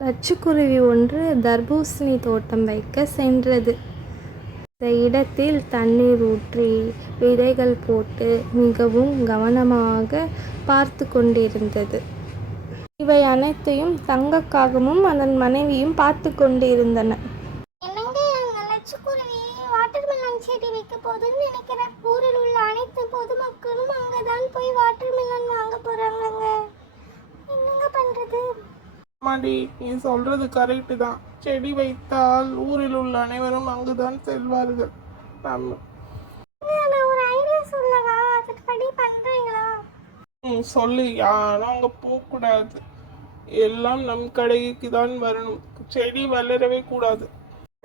நச்சுக்குருவி ஒன்று தர்பூசணி தோட்டம் வைக்க சென்றது. அந்த இடத்தில் தண்ணீர் ஊற்றி விதைகள் போட்டு மிகவும் கவனமாக பார்த்து கொண்டிருந்தது. இவை அனைத்தையும் தங்கக்காகமும் அதன் மனைவியும் பார்த்து கொண்டிருந்தன. செடி வைக்க போதுன்னு நினைக்கிறேன். ஊரில் உள்ள அனைத்து பொதுமக்களும் அங்கதான் போய் வாட்டர்மெலன் வாங்க போறாங்க. என்னங்க பண்றது? மாடி, நீ சொல்றது கரெக்டு தான். செடி வைத்தால் ஊரில் உள்ள அனைவரும் அங்குதான் செல்வார்கள். நான் ஒரு ஐடியா சொல்லவா? அதுபடி பண்றீங்களா? சொல்லு. யாரும் அங்க போகக்கூடாது. எல்லாம் நம் கடைக்கு தான் வரணும். செடி வளரவே கூடாது.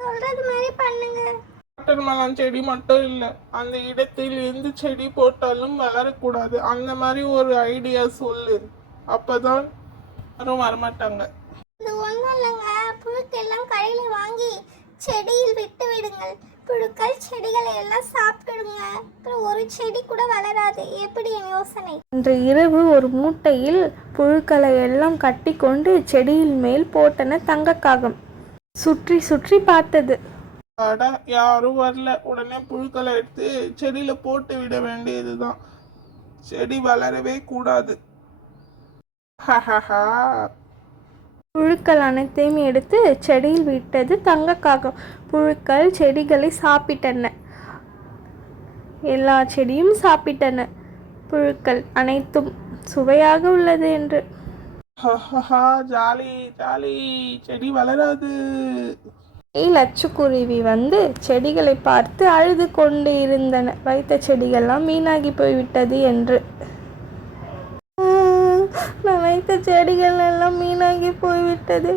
சொல்றது மாதிரி பண்ணுங்க. வாட்டர்மெலன் செடி மட்டும் இல்லை, அந்த இடத்தில் எந்த செடி போட்டாலும் வளரக்கூடாது. அந்த மாதிரி ஒரு ஐடியா சொல்லு. அப்பதான் யாரும் வரமாட்டாங்க. இது ஒன்றும் இல்லைங்க. புழுக்கெல்லாம் கடையில் வாங்கி செடியில் விட்டு விடுங்கள். புழுக்கள் செடிகளை எல்லாம் சாப்பிடுங்க. அப்புறம் ஒரு செடி கூட வளராது. எப்படி என் யோசனை? அன்று இரவு ஒரு மூட்டையில் புழுக்களை எல்லாம் கட்டி கொண்டு செடியில் மேல் போட்டன தங்கக்காகம். சுற்றி சுற்றி பார்த்தது. யாரும் வரல. உடனே புழுக்களை எடுத்து செடியில போட்டு விட வேண்டியதுதான். செடி வளரவே கூடாது. புழுக்கள் அனைத்தையும் எடுத்து செடியில் விட்டது தங்கக்காகம். புழுக்கள் செடிகளை சாப்பிட்டன. எல்லா செடியும் சாப்பிட்டன. புழுக்கள் அனைத்தும் சுவையாக உள்ளது என்று. ஜாலி ஜாலி, செடி வளராது. லட்சுக்குருவி வந்து செடிகளை பார்த்து அழுது கொண்டு இருந்தன. வைத்த செடிகள்லாம் வீணாகி போய்விட்டது என்று. நான் வைத்த செடிகள் எல்லாம் வீணாகி போய்விட்டது.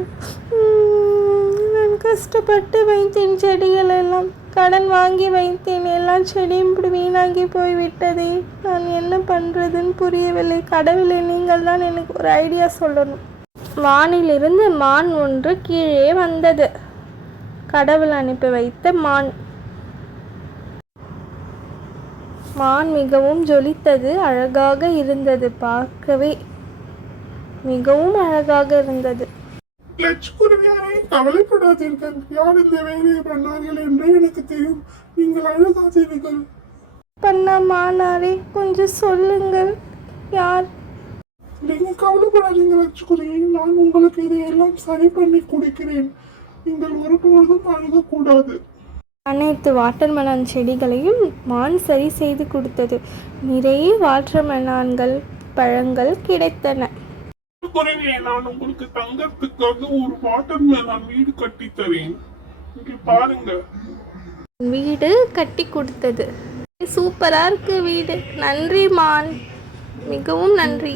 நான் கஷ்டப்பட்டு வைத்தேன். செடிகள் எல்லாம் கடன் வாங்கி வைத்தேன். எல்லாம் செடியும் இப்படி வீணாகி போய்விட்டது. நான் என்ன பண்ணுறதுன்னு புரியவில்லை. கடவுளே, நீங்கள் தான் எனக்கு ஒரு ஐடியா சொல்லணும். வானிலிருந்து மான் ஒன்று கீழே வந்தது. கடவுள் அனுப்பி வைத்த மான். மான் மிகவும் ஜொலித்தது. அழகாக இருந்தது. பார்க்கவே மிகவும் அழகாக இருந்தது. லட்சுக்குருவியாரை கவலைப்படாதீர்கள். யார் இந்த வேலையை பண்ணார்கள் என்று எனக்கு தெரியும். நீங்கள் அழுகாதீர்கள். பண்ண மானாரே, கொஞ்சம் சொல்லுங்கள். யார்? நீங்க கவலைப்படாதீங்க லட்சுக்குருவி. நான் உங்களுக்கு இதையெல்லாம் சரி பண்ணி கொடுக்கிறேன். நீங்கள் ஒருபொழுதும் அழுகக்கூடாது. அனைத்து வாட்டர்மெலன் செடிகளையும் மான் சரி செய்து கொடுத்தது. நிறைய வாட்டர்மெலன்கள் பழங்கள் கிடைத்தன. நான் உங்களுக்கு தங்கத்துக்காக ஒரு வாட்டர்மெலன் வீடு கட்டி தரேன். இங்க பாருங்க. வீடு கட்டி கொடுத்தது. சூப்பரா இருக்கு வீடு. நன்றி மான், மிகவும் நன்றி.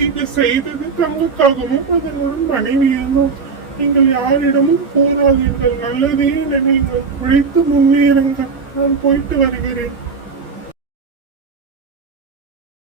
நீங்க செய்தது தங்கக்காகவும் அதனுடன் மனைவியும். நீங்கள் யாரிடமும் போராதீர்கள். நல்லதே நினைங்கள். உழைத்து முன்னேறுங்கள். நான் போயிட்டு வருகிறேன்.